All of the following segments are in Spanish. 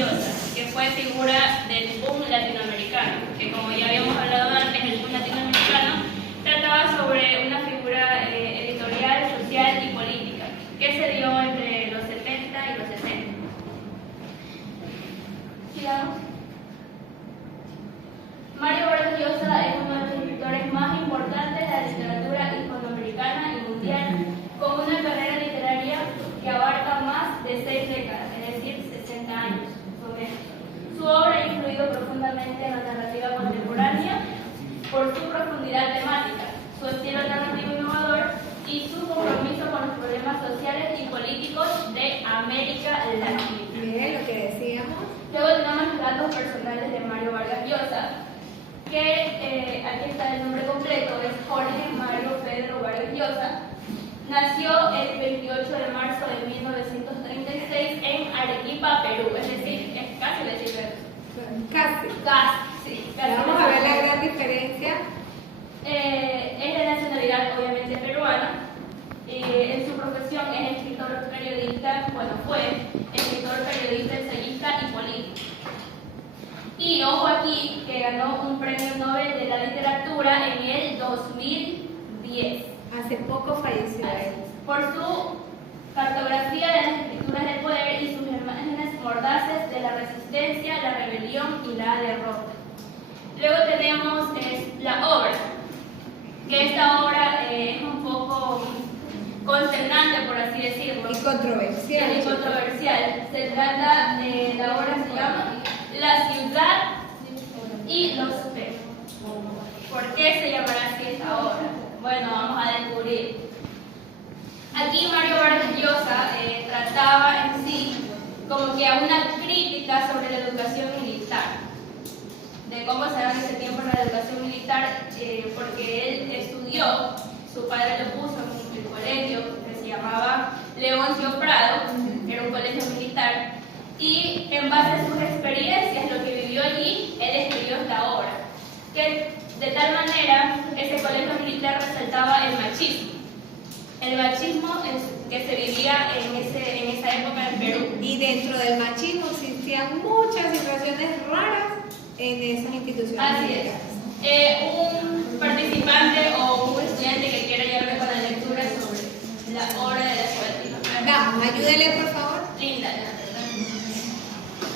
Llosa, que fue figura del boom latinoamericano, que como ya habíamos hablado antes, el boom latinoamericano trataba sobre una figura editorial, social y política, que se dio entre los 70 y los 60. Sigamos. Mario Vargas Llosa es uno de los escritores más importantes de la literatura hispanoamericana y mundial, con una carrera literaria que abarca más de 6 décadas, es decir, 60 años o menos. Su obra ha influido profundamente en la narrativa contemporánea por su profundidad temática, su estilo narrativo innovador y su compromiso con los problemas sociales y políticos de América Latina. Bien, lo que decíamos. Luego tenemos los datos personales de Mario Vargas Llosa, que aquí está el nombre completo, es Jorge Mario Pedro Vargas Llosa. Nació el 28 de marzo de 1936 en Arequipa, Perú, es decir, es casi la chica. Casi. Sí, casi. Vamos a ver la gran diferencia. Es de nacionalidad obviamente peruana. En su profesión es escritor, periodista, fue escritor, periodista, ensayista y político. Y ojo aquí que ganó un premio Nobel de la literatura en el 2010. Hace poco falleció él. Por su cartografía de las escrituras del poder y sus imágenes mordaces de la resistencia, la rebelión y la derrota. Luego tenemos la obra, que esta obra es un poco consternante, por así decirlo. Y controversial. Y controversial. Se trata de, la obra se llama La ciudad y los perros. ¿Por qué se llamará así esta obra? Bueno, vamos a descubrir. Aquí Mario Vargas Llosa trataba en sí como que a una crítica sobre la educación militar, de cómo se daba en ese tiempo la educación militar, porque él estudió, su padre lo puso en el colegio que se llamaba Leoncio Prado, era un colegio militar, y en base a sus experiencias, lo que vivió allí, él escribió esta obra, que de tal manera ese colegio militar resaltaba el machismo. El machismo que se vivía en esa época en Perú. Y dentro del machismo existían muchas situaciones raras en esas instituciones. Así es. Un participante o un estudiante que quiera llevarme con la lectura sobre la obra de la ciudad. Vamos, ayúdele por favor. Linda.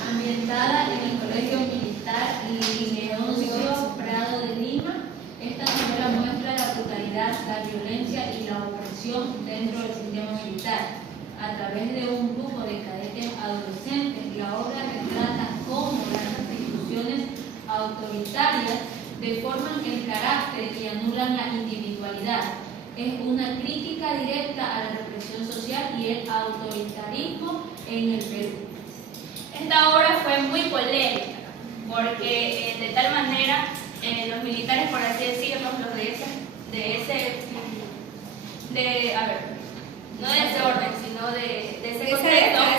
Ambientada en el Colegio Militar Leoncio Prado de Lima, esta novela muestra la brutalidad, la violencia y la opresión dentro del sistema militar. A través de un grupo de cadetes adolescentes, la obra retrata cómo las instituciones autoritarias deforman el carácter y anulan la individualidad. Es una crítica directa a la represión social y el autoritarismo en el Perú. Esta obra fue muy polémica, porque de tal manera los militares, por así decirlo, los no de ese orden, sino de ese contexto, de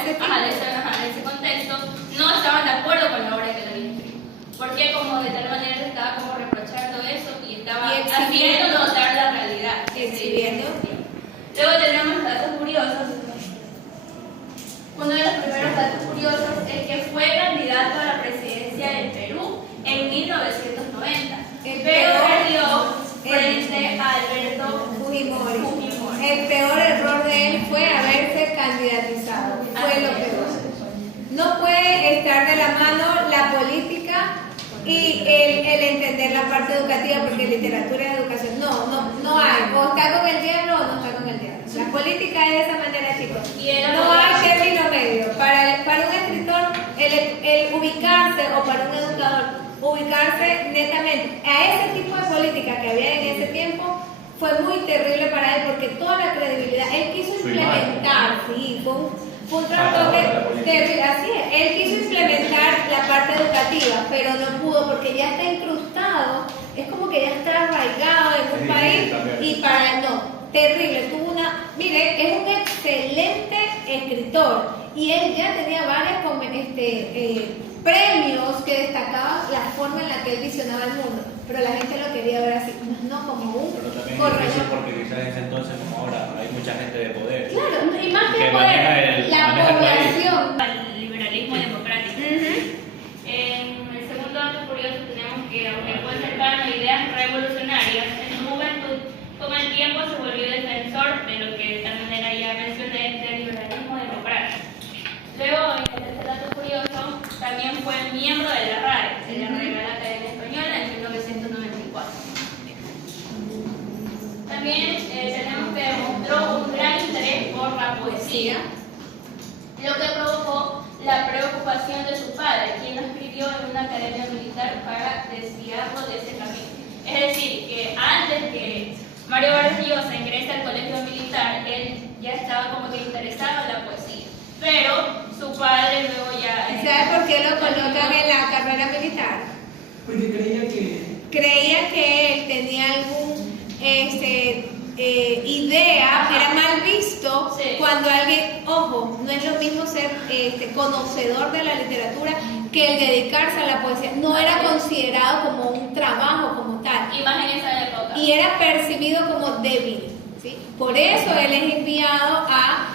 ese contexto, no estaban de acuerdo con la obra que él había escrito. Porque como de tal manera le estaba como reprochando eso y estaba haciendo notar la realidad. Exhibiendo. Luego tenemos datos curiosos. Uno de los primeros datos curiosos es que fue candidato a la presidencia del Perú en 1990, pero perdió frente a Alberto Fujimori. El peor error de él fue haberse candidatizado. Fue lo peor. No puede estar de la mano la política y el entender la parte educativa, porque literatura y educación no hay. O está con el diablo o no está con el diablo. La política es de esa manera, chicos. No hay término medio. Para un escritor, el ubicarse, o para un educador, ubicarse netamente a ese tipo de política que había en ese tiempo, fue muy terrible para él, porque toda la credibilidad, él quiso implementar, fue un trabajo terrible, así es, él quiso implementar la parte educativa, pero no pudo, porque ya está incrustado, es como que ya está arraigado en un país, y para él no. Terrible, mire, es un excelente escritor y él ya tenía varios premios que destacaban la forma en la que él visionaba el mundo, pero la gente lo quería ver así, no como un corredor. Porque quizás en ese entonces, como ahora, hay mucha gente de poder. Claro, y más que poder, la población, el liberalismo democrático. policía. Lo que provocó la preocupación de su padre, quien lo escribió en una academia militar para desviarlo de ese camino. Es decir, que antes que Mario Vargas Llosa ingrese al colegio militar, él ya estaba como que interesado en la poesía. Pero su padre luego ya... ¿Sabe por qué lo colocan en la carrera militar? Porque Creía que él tenía algún idea, era mal visto Sí. cuando alguien, ojo, no es lo mismo ser conocedor de la literatura que el dedicarse a la poesía. No era considerado como un trabajo como tal. Y más en esa época. Y era percibido como débil, ¿sí? Por eso él es enviado a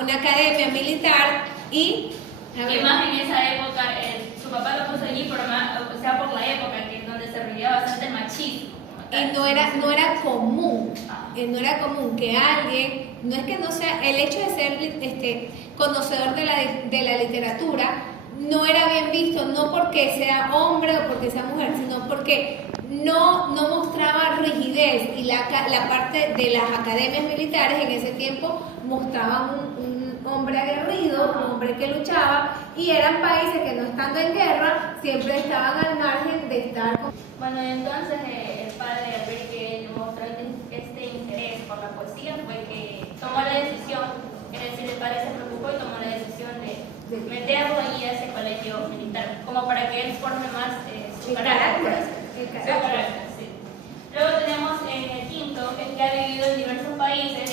una academia militar y... Y más en esa época, su papá lo puso allí por la época en donde se vivía bastante el machismo. Y no era común, no era común que alguien, no es que no sea, el hecho de ser conocedor de la literatura no era bien visto, no porque sea hombre o porque sea mujer, sino porque no mostraba rigidez, y la parte de las academias militares en ese tiempo mostraban un hombre aguerrido, un hombre que luchaba, y eran países que no estando en guerra siempre estaban al margen de estar con... Bueno, entonces el padre, al ver que él mostró este interés por la poesía, fue que tomó la decisión, es decir, el padre se preocupó y tomó la decisión de meterlo ahí a ese colegio militar, como para que él forme más su carácter. Su carácter, sí. Luego tenemos el quinto, el que ha vivido en diversos países,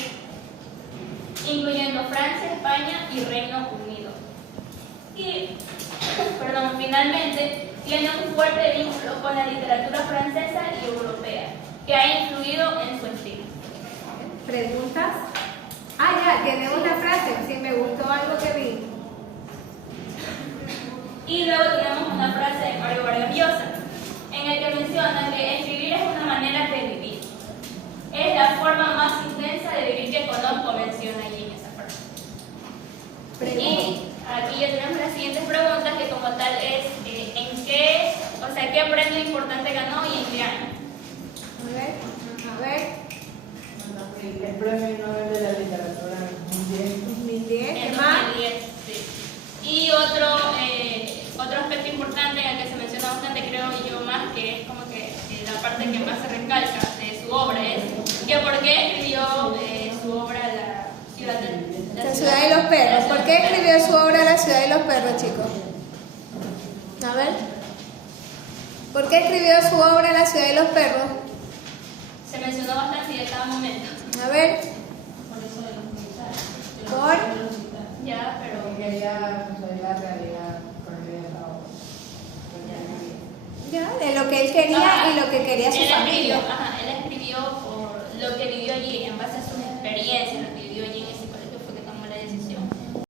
incluyendo Francia, España y Reino Unido. Y, finalmente, tiene un fuerte vínculo con la literatura francesa y europea, que ha influido en su estilo. ¿Preguntas? Ya, tenemos la frase, si me gustó algo que vi. Y luego tenemos una frase de Mario Vargas Llosa, en el que menciona que escribir es una manera de vivir. Es la forma más intensa de vivir que conozco, menciona allí en esa frase. Y aquí ya tenemos las siguientes preguntas, que como tal es qué premio importante ganó y en qué año. A ver. El premio Nobel de la Literatura en 2010, ¿qué En más? 2010, sí. Y otro aspecto importante en el que se menciona bastante, creo yo más, que es como que la parte que más se recalca de su obra es que por qué escribió su obra La ciudad de los perros. ¿Por qué escribió su obra La ciudad de los perros, chicos? A ver. ¿Por qué escribió su obra La ciudad de los perros? Se mencionó bastante y de cada momento. A ver. Por eso de los militares. ¿Por? Ya, pero... Porque quería construir la realidad por medio de la obra. Ya, de lo que él quería y lo que quería su familia. Él escribió por lo que vivió allí, en base a sus experiencias,